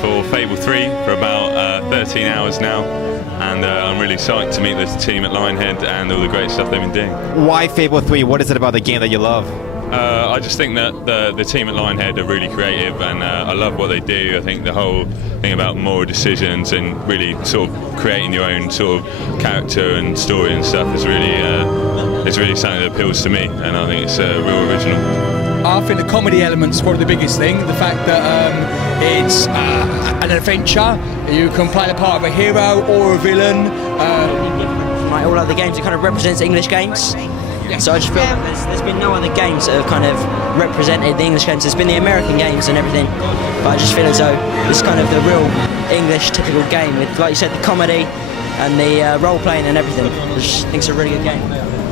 For Fable 3 for about 13 hours now, and I'm really psyched to meet this team at Lionhead and all the great stuff they've been doing. Why Fable 3? What is it about the game that you love? I just think that the team at Lionhead are really creative, and I love what they do. I think the whole thing about moral decisions and really sort of creating your own sort of character and story and stuff is really something that appeals to me, and I think it's real original. I think the comedy element's probably the biggest thing. The fact that it's an adventure. You can play the part of a hero or a villain. Like all other games, it kind of represents English games. Yeah. So I just feel that there's been no other games that have kind of represented the English games. There's been the American games and everything, but I just feel as though this is kind of the real English typical game with, like you said, the comedy and the role playing and everything. I just think it's a really good game.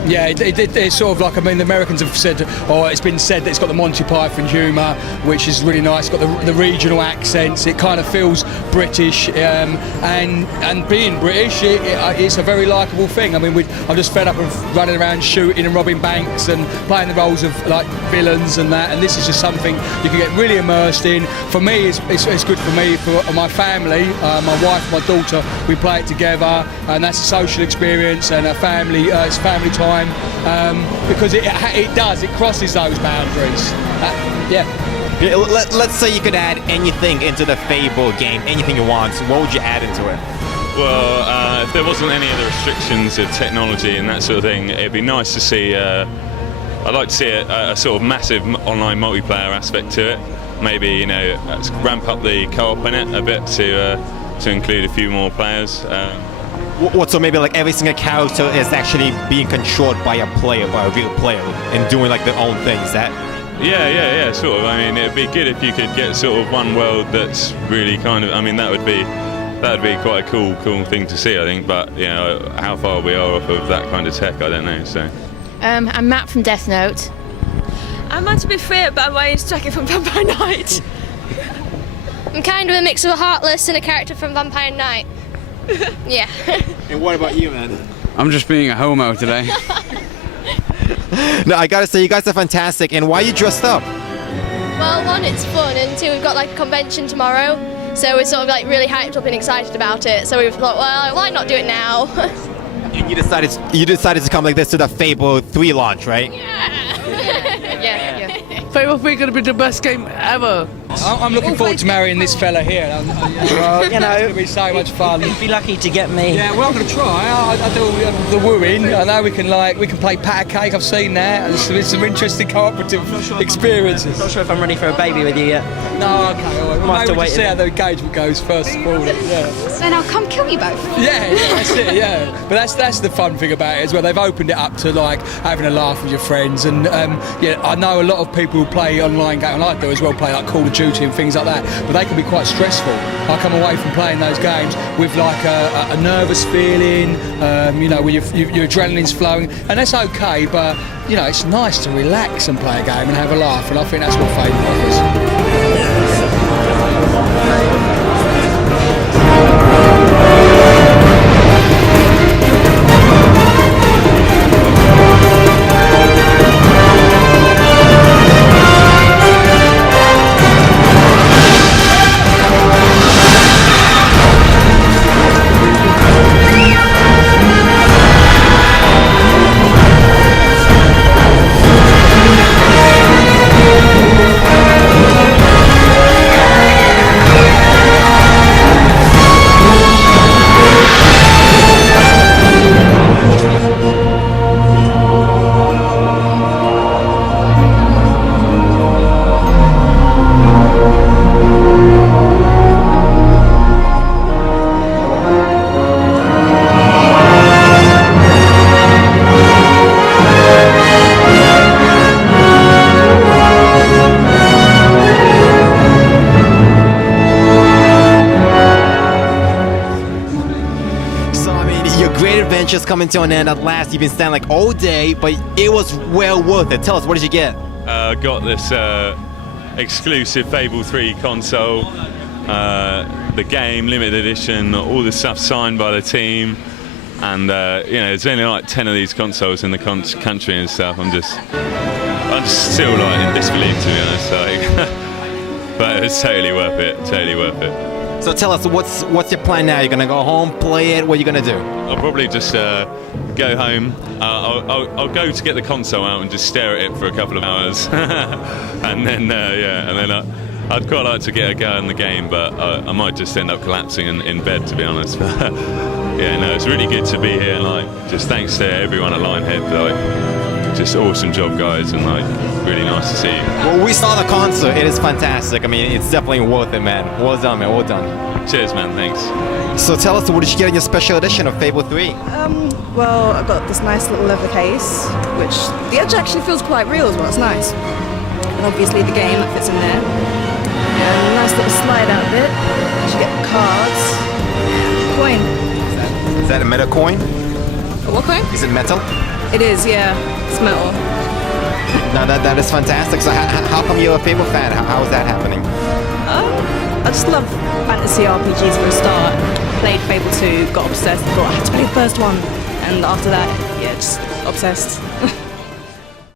Yeah, it's sort of like, I mean, the Americans have said, or it's been said that it's got the Monty Python humour, which is really nice. It's got the regional accents. It kind of feels British, and being British, it's a very likeable thing. I mean, I'm just fed up of running around shooting and robbing banks and playing the roles of like villains and that. And this is just something you can get really immersed in. For me, it's good for me, for my family, my wife, my daughter. We play it together, and that's a social experience and a family. It's family time. Because it crosses those boundaries. Let's say you could add anything into the Fable game, anything you want. What would you add into it? Well, if there wasn't any other restrictions of technology and that sort of thing, it'd be nice to see. I'd like to see a sort of massive online multiplayer aspect to it. Maybe ramp up the co-op in it a bit to include a few more players. So maybe like every single character is actually being controlled by a real player, and doing like their own things. Yeah, sort of. I mean, it'd be good if you could get sort of one world that's really kind of. I mean, that would be quite a cool thing to see, I think. But how far we are off of that kind of tech, I don't know. So. I'm Matt from Death Note. I'm meant to be fit, but I'm wearing Jackie from Vampire Knight. I'm kind of a mix of a Heartless and a character from Vampire Knight. Yeah. And what about you, man? I'm just being a homo today. No, I gotta say, you guys are fantastic. And why are you dressed up? Well, one, it's fun, and two, we've got like a convention tomorrow, so we're sort of like really hyped up and excited about it. So we've thought, well, why not do it now? And you decided to come like this to the Fable 3 launch, right? Yeah. Fable 3 is going to be the best game ever. I'm looking forward to marrying this fella here. Well, it's going to be so much fun. You'd be lucky to get me. Yeah, well, I'm going to try. I do the wooing. I know we can play pat a cake. I've seen that. There's some interesting cooperative experiences. I'm not sure if I'm ready for a baby with you yet. No, okay, all right. Well, maybe we'll just see how the engagement goes first. Yeah. Then I'll come kill you both. Yeah, that's it. Yeah, but that's the fun thing about it as well. They've opened it up to like having a laugh with your friends, and I know a lot of people who play online games, and I do as well, play like Call of Duty and things like that. But they can be quite stressful. I come away from playing those games with like a nervous feeling, where your adrenaline's flowing, and that's okay. But it's nice to relax and play a game and have a laugh, and I think that's what Fable offers. Adventure's coming to an end at last. You've been standing like all day, but it was well worth it. Tell us, what did you get? Got this exclusive Fable 3 console, the game, limited edition, all the stuff signed by the team, and there's only like 10 of these consoles in the country and stuff. I'm just still like in disbelief, to be honest. Like, but it's totally worth it. Totally worth it. So tell us, what's your plan now? You're gonna go home, play it. What are you gonna do? I'll probably just go home. I'll go to get the console out and just stare at it for a couple of hours, and then I'd quite like to get a go in the game, but I might just end up collapsing in bed, to be honest. But yeah, no, it's really good to be here. Like, just thanks to everyone at Lionhead. Like, just awesome job, guys, and like really nice to see you. Well, we saw the concert. It is fantastic. I mean, it's definitely worth it, man. Well done, man. Well done. Cheers, man. Thanks. So tell us, what did you get in your special edition of Fable 3? Well, I've got this nice little leather case, which the edge actually feels quite real as well. It's nice. And obviously the game that fits in there. And a nice little slide out bit. You get cards. Coin. Is that a metal coin? What coin? Is it metal? It is, yeah. It's metal. No, that is fantastic. So how come you're a Fable fan? How is that happening? I just love fantasy RPGs for a start. Played Fable 2, got obsessed, thought I had to play the first one. And after that, yeah, just obsessed.